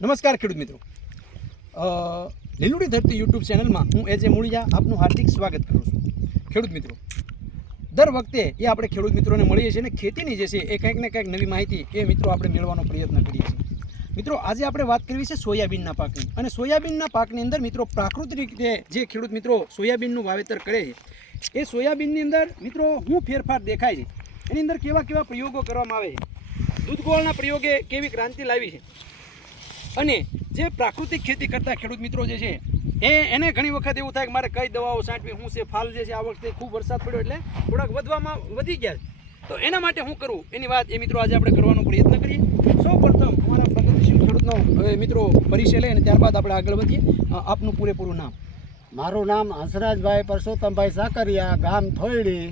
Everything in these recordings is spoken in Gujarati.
નમસ્કાર ખેડૂત મિત્રો. લીલુડી ધરતી યુટ્યુબ ચેનલમાં હું એજ એ મૂળિયા આપનું હાર્દિક સ્વાગત કરું છું. ખેડૂત મિત્રો, દર વખતે એ આપણે ખેડૂત મિત્રોને મળીએ છીએ અને ખેતીની જે છે એ કંઈક ને કંઈક નવી માહિતી એ મિત્રો આપણે મેળવવાનો પ્રયત્ન કરીએ છીએ. મિત્રો, આજે આપણે વાત કરવી છે સોયાબીનના પાકની. અને સોયાબીનના પાકની અંદર મિત્રો, પ્રાકૃતિક રીતે જે ખેડૂત મિત્રો સોયાબીનનું વાવેતર કરે છે, એ સોયાબીનની અંદર મિત્રો હું ફેરફાર દેખાય છે. એની અંદર કેવા કેવા પ્રયોગો કરવામાં આવે છે? દૂધ ગોળના પ્રયોગે કેવી ક્રાંતિ લાવી છે? અને જે પ્રાકૃતિક ખેતી કરતા ખેડૂત મિત્રો જે છે એ એને ઘણી વખત એવું થાય કે મારે કઈ દવાઓ છાંટવી હું છે ફાલ જે છે આ વખતે ખૂબ વરસાદ પડ્યો એટલે થોડાક વધવામાં વધી ગયા તો એના માટે હું કરું? એની વાત એ મિત્રો આજે આપણે કરવાનો પ્રયત્ન કરીએ. સૌ પ્રથમ અમારા પ્રગતિશીલ ખેડૂતનો મિત્રો પરિચય લે અને ત્યારબાદ આપણે આગળ વધીએ. આપનું પૂરેપૂરું નામ. મારું નામ હંસરાજભાઈ પરસોત્તમભાઈ સાકરિયા ગામ થોયડી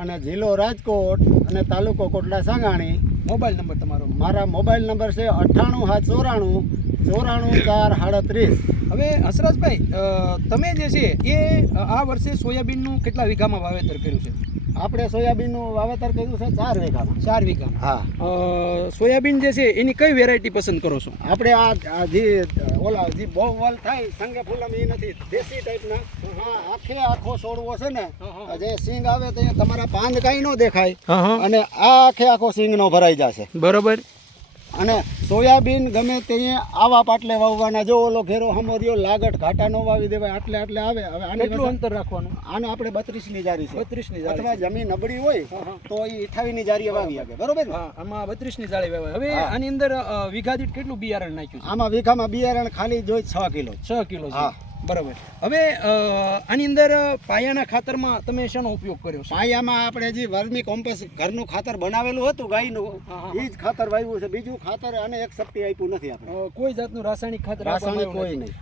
અને જિલ્લો રાજકોટ અને તાલુકો કોટડા સાંગાણી. મોબાઈલ નંબર તમારો. મારા મોબાઈલ નંબર છે અઠ્ઠાણું સાત ચોરાણું ચોરાણું ચાર સાડત્રીસ હવે હસરાજભાઈ તમે જે છે એ આ વર્ષે સોયાબીનનું કેટલા વીઘામાં વાવેતર કર્યું છે? આપણે સોયાબીનનું વાવેતર કર્યું છે ચાર વીઘામાં. ચાર વીઘા હા. સોયાબીન જે છે એની કઈ વેરાયટી પસંદ કરો છો? આપણે આ જે ઓલા જે બહુ વલ થાય સંગે ફૂલમ એ નથી. દેશી ટાઈપના. હા આખે આખો છોડવો છે ને જે સિંગ આવે તો તમારા પાંદ કાંઈ ન દેખાય. અને આ આખે આખો સિંગનો ભરાઈ જશે. બરોબર. અને સોયાબીન ગમે તે આવા પાટલે વાવવાના. જો ઓલો ઘેરો હમોરિયો લાગટ ઘાટા નો વાવી દેવાય આટલે આટલે આવે. હવે આને કેટલું અંતર રાખવાનું? આને આપણે બત્રીસની જારી છે. બત્રીસની અથવા જમીન નબળી હોય. તો એ અઠાવીસની જારી વાવી શકે બરોબર હા આમાં બત્રીસની જાળી વાવે હવે આની અંદર વીઘા દીઠ કેટલું બિયારણ નાખ્યું આમાં વીઘામાં બિયારણ ખાલી જોઈ છ કિલો છે. છ કિલો છે. હા. બરોબર. હવે આની અંદર પાયાના ખાતરમાં તમે શેનો ઉપયોગ કર્યો પાયામાં આપણે જે વર્મી કોમ્પોસ ઘરનું ખાતર બનાવેલું હતું ગાયનું. એ જ ખાતર વાવ્યું છે. બીજું ખાતર અને એક શક્તિ આપ્યું નથી આપણે. કોઈ જાતનું રાસાયણિક ખાતર રાસાયણિક કોઈ નહીં.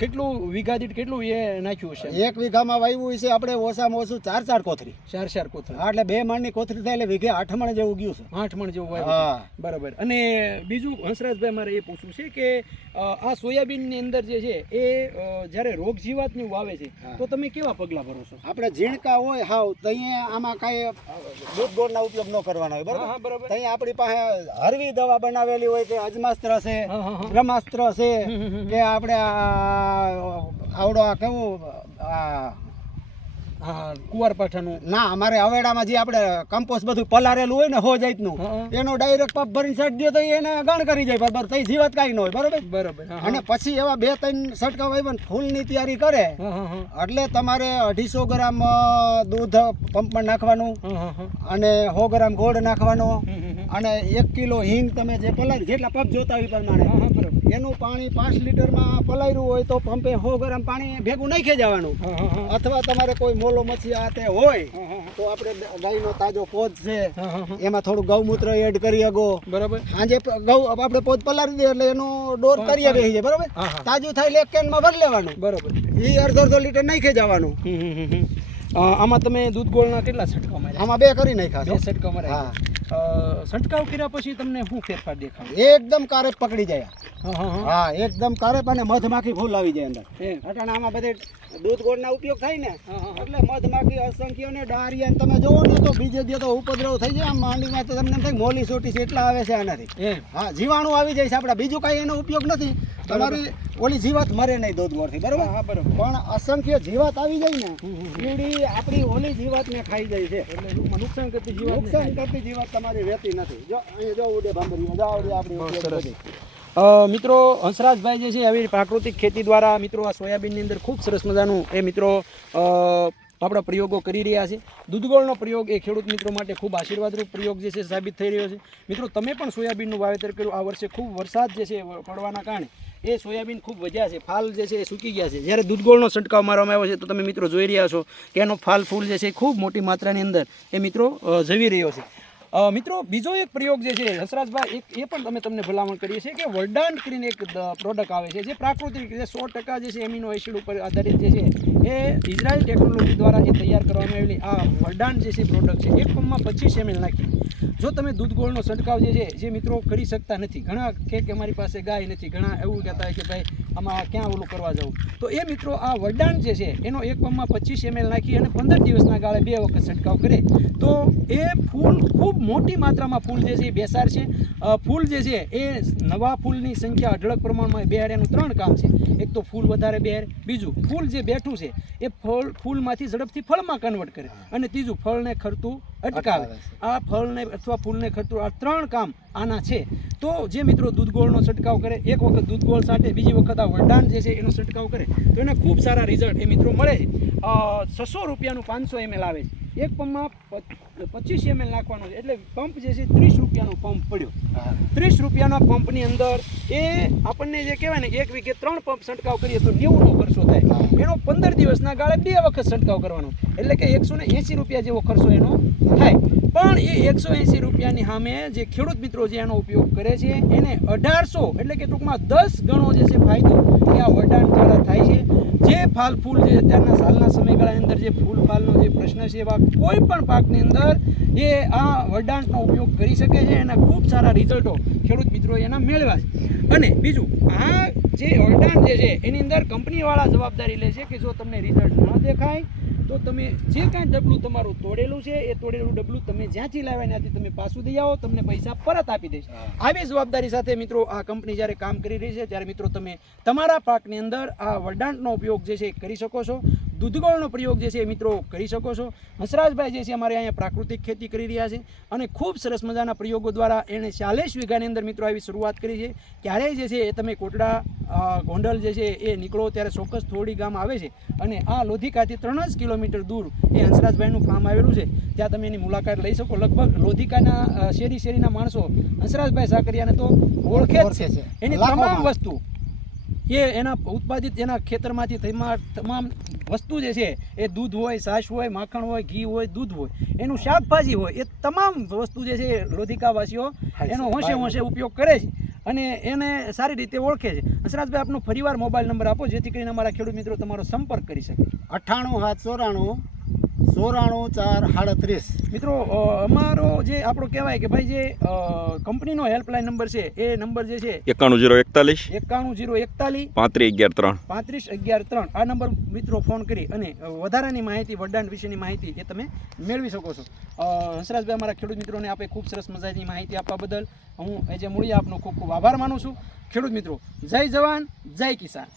કેટલું વીઘા દીઠ કેટલું એ નાખ્યું છે એક વીઘામાં વાવ્યું છે આપણે ઓછામાં ઓછું ચાર ચાર કોથરી. ચાર ચાર કોથરી. હા, એટલે બે માણની કોથરી થાય એટલે વીઘે આઠ મણ જેવું ગયું છે. આઠ મણ જેવું વાવ્યું બરાબર. અને બીજું હંસરાજભાઈ મારે એ પૂછવું છે કે આ સોયાબીનની અંદર જે છે એ જ્યારે રોગ જીવાતનું વાવે છે તો તમે કેવા પગલાં ભરો છો આપણે ઝીણકા હોય હાવ તો અહીંયા આમાં કાંઈ દૂધ ગોળના ઉપયોગ ન કરવાનો હોય બરાબર બરાબર. આપણી પાસે હરવી દવા બનાવેલી હોય કે અજમાસ્ત્ર છે. બ્રહ્માસ્ત્ર છે. કે આપણે આવડો આ કેવું આ કુંવારપાઠાનું ના અમારે અવેડામાં જે આપણે કમ્પોસ્ટ બધું પલારેલું હોય ને હો જાતનું. એનો ડાયરેક્ટ પપ ભરીને છટ દો તો એને ગણ કરી જાય બરાબર તઈ જીવત કાંઈ ન હોય બરાબર બરાબર. અને પછી એવા બે ત્રણ છંટકાવ આવ્યા ને ફૂલની તૈયારી કરે. એટલે તમારે અઢીસો ગ્રામ દૂધ દૂધ પંપમાં નાખવાનું. અને સો ગ્રામ ગોળ નાખવાનો. અને એક કિલો હિંગ તમે જે પલાર જેટલા પગ જોતા હોય પ્રમાણે. એનું પાણી પાંચ લીટરમાં પલાયરું હોય તો પંપે હો ગરમ પાણી ભેગું નાખી જવાનું હા, હા, હા. અથવા તમારે કોઈ મોલો મચ્છી આ તે હોય હા, હા, તો આપણે ગાયનો તાજો પોત છે હા, હા, હા. એમાં થોડું ગૌમૂત્ર એડ કરી શકો. બરાબર. સાંજે ગૌ આપણે પોત પલાળી દઈએ એટલે એનો ડોર કરી કરીએ હા. બેસી જાય બરાબર? હા, હા. તાજું થાય એટલે એક કેનમાં ભરી લેવાનું. બરાબર. એ અડધો અડધો લીટર નાખી જવાનું આમાં તમે દૂધ ગોળના કેટલા છટકા માર્યા? આમાં બે કરી નાખ્યા બે છો. હા માર્યા? અ, છંટકાવ કર્યા પછી તમને શું ફેરફાર દેખાય? એકદમ કારેપ પકડી જાય. હા એકદમ કારેપ અને મધમાખી ફૂલ આવી જાય અંદર. અટાણે આમાં બધે દૂધ ગોળના ઉપયોગ થાય ને. એટલે મધમાખી અસંખ્ય ને ડારિયા તમે જોવો ને તો બીજે દી તો ઉપદ્રવ થઈ જાય. આમ માંડીમાં તો તમને થાય મોલી સોટી છે એટલા આવે છે આનાથી. હા જીવાણું આવી જાય છે આપણા. બીજું કાંઈ એનો ઉપયોગ નથી. તમારી ઓલી જીવાત મરે નહીં દૂધ ગોળથી બરોબર? બરાબર હા બરોબર. પણ અસંખ્ય જીવાત આવી જાય ને. કીડી આપણી ઓલી જીવાતને ખાઈ જાય છે. નુકસાન કરતી જીવાત નુકસાન કરતી જીવાત તમારી રહેતી નથી. જો અહીંયા જો ઉડે ભાંભરી જો આવડે આપણી મિત્રો હંસરાજભાઈ જે છે આવી પ્રાકૃતિક ખેતી દ્વારા મિત્રો આ સોયાબીનની અંદર ખૂબ સરસ મજાનું એ મિત્રો આપણા પ્રયોગો કરી રહ્યા છે. દૂધગોળનો પ્રયોગ એ ખેડૂત મિત્રો માટે ખૂબ આશીર્વાદરૂપ પ્રયોગ જે છે સાબિત થઈ રહ્યો છે. મિત્રો તમે પણ સોયાબીનનું વાવેતર કર્યું. આ વર્ષે ખૂબ વરસાદ જે છે પડવાના કારણે એ સોયાબીન ખૂબ વધ્યા છે. ફાલ જે છે એ સૂકી ગયા છે. જ્યારે દૂધગોળનો છંટકાવ મારવામાં આવ્યો છે તો તમે મિત્રો જોઈ રહ્યા છો કે એનો ફાલ ફૂલ જે છે ખૂબ મોટી માત્રાની અંદર એ મિત્રો જવી રહ્યો છે. મિત્રો, બીજો એક પ્રયોગ જે છે, હસરાજભાઈ, એક, એ પણ અમે તમને ભલામણ કરીએ છીએ કે વરદાન કરીને એક પ્રોડક્ટ આવે છે, જે પ્રાકૃતિક રીતે સો ટકા જે છે, એમિનો એસિડ ઉપર આધારિત જે છે, એ ઇઝરાયલ ટેકનોલોજી દ્વારા એ તૈયાર કરવામાં આવેલી આ વરદાન જે છે પ્રોડક્ટ છે, એક પંપમાં પચીસ એમએલ નાખી. જો તમે દૂધ ગોળનો છંટકાવ જે છે, જે મિત્રો કરી શકતા નથી, ઘણા કે અમારી પાસે ગાય નથી, ઘણા એવું કહેતા હોય કે ભાઈ આમાં ક્યાં ઓલું કરવા જવું તો એ મિત્રો આ વરદાન જે છે એનો એક પંપમાં પચીસ એમએલ નાખી અને પંદર દિવસના ગાળે બે વખત છંટકાવ કરે. તો એ ફૂલ ખૂબ મોટી માત્રામાં ફૂલ જે છે એ બેસાડ છે. ફૂલ જે છે એ નવા ફૂલની સંખ્યા અઢળક પ્રમાણમાં બેહાડ્યાનું ત્રણ કામ છે. એક તો ફૂલ વધારે બેહર બીજું ફૂલ જે બેઠું છે એ ફળ ફૂલમાંથી ઝડપથી ફળમાં કન્વર્ટ કરે. અને ત્રીજું ફળને ખરતું અટકાવે. આ ફળને અથવા ફૂલને ખરતું આ ત્રણ કામ આના છે. તો જે મિત્રો દૂધગોળનો છંટકાવ કરે, એક વખત દૂધગોળ સાથે બીજી વખત આ વરદાન જે છે એનો છંટકાવ કરે, તો એને ખૂબ સારા રિઝલ્ટ એ મિત્રો મળે છસો રૂપિયાનું પાંચસો એમએલ આવે છે. એક પંપમાં પચીસ એમએલ નાખવાનો છે. એટલે પંપ જે છે ત્રીસ રૂપિયાનો પંપ પડ્યો. ત્રીસ રૂપિયાના પંપની અંદર એ આપણને જે કહેવાય ને એક વીકે ત્રણ પંપ છંટકાવ કરીએ તો નેવુંનો ખર્ચો થાય. એનો પંદર દિવસના ગાળે બે વખત છંટકાવ કરવાનો. એટલે કે એકસો ને એંસી રૂપિયા જેવો ખર્ચો એનો થાય. પણ એ એકસો એંસી રૂપિયાની સામે જે ખેડૂત મિત્રો જે એનો ઉપયોગ કરે છે, એને અઢારસો એટલે કે ટૂંકમાં દસ ગણો જે છે ફાયદો એ આ વડાણ દ્વારા થાય છે. જે ફાલ ફૂલ જે અત્યારના સાલના સમયગાળાની અંદર જે ફૂલ ફાલનો જે પ્રશ્ન છે એવા કોઈ પણ પાકની અંદર એ આ વરદાનનો ઉપયોગ કરી શકે છે એના ખૂબ સારા રિઝલ્ટો ખેડૂત મિત્રો એના મેળવ્યા છે. અને બીજું આ જે વરદાન જે છે એની અંદર કંપનીવાળા જવાબદારી લે છે કે જો તમને રિઝલ્ટ ન દેખાય તો તમે જે કાંઈ ડબલું તમારું તોડેલું છે એ તોડેલું ડબલું તમે જ્યાંથી લાવ્યા ત્યાંથી તમે પાછું દઈ આવો તમને પૈસા પરત આપી દેશે આવી જવાબદારી સાથે મિત્રો આ કંપની જ્યારે કામ કરી રહી છે ત્યારે મિત્રો તમે તમારા પાકની અંદર આ વરદાનનો ઉપયોગ જે છે એ કરી શકો છો. દૂધગોળનો પ્રયોગ જે છે એ મિત્રો કરી શકો છો. હંસરાજભાઈ જે છે અમારે અહીંયા પ્રાકૃતિક ખેતી કરી રહ્યા છે અને ખૂબ સરસ મજાના પ્રયોગો દ્વારા એણે ચાલીસ વીઘાની અંદર મિત્રો આવી શરૂઆત કરી છે. ક્યારેય જે છે એ તમે કોટડા ગોંડલ જે છે એ નીકળો ત્યારે ચોક્કસ થોડી ગામ આવે છે અને આ લોધિકાથી ત્રણ જ કિલોમીટર દૂર એ હંસરાજભાઈનું ફાર્મ આવેલું છે. ત્યાં તમે એની મુલાકાત લઈ શકો. લગભગ લોધિકાના શેરી શેરીના માણસો હંસરાજભાઈ સાકરિયાને તો ઓળખે જ છે. છે. એની તમામ વસ્તુ એ એના ઉત્પાદિત એના ખેતરમાંથી તમામ તમામ વસ્તુ જે છે એ દૂધ હોય છાશ હોય માખણ હોય ઘી હોય દૂધ હોય એનું શાકભાજી હોય એ તમામ વસ્તુ જે છે લોધિકાવાસીઓ એનો હોંશે હોંશે ઉપયોગ કરે છે અને એને સારી રીતે ઓળખે છે. હસરાજભાઈ આપનો ફરીવાર મોબાઈલ નંબર આપો જેથી કરીને અમારા ખેડૂત મિત્રો તમારો સંપર્ક કરી શકે. અઠ્ઠાણું સાત ચોરાણું ચોરાણું ચાર સાડત્રીસ. મિત્રો અમારો જે આપણો કહેવાય કે ભાઈ જે કંપનીનો હેલ્પલાઇન નંબર છે એ નંબર જે છે એકાણું જીરો એકતાલીસ. એકાણું જીરો એકતાલીસ. પાંત્રીસ અગિયાર ત્રણ. પાંત્રીસ અગિયાર ત્રણ. આ નંબર મિત્રો ફોન કરી અને વધારાની માહિતી વડદાન વિશેની માહિતી એ તમે મેળવી શકો છો. હંસરાજભાઈ અમારા ખેડૂત મિત્રોને આપે ખૂબ સરસ મજાની માહિતી આપવા બદલ હું એ જે મૂળિયા આપનો ખૂબ ખૂબ આભાર માનું છું. ખેડૂત મિત્રો જય જવાન જય કિસાન.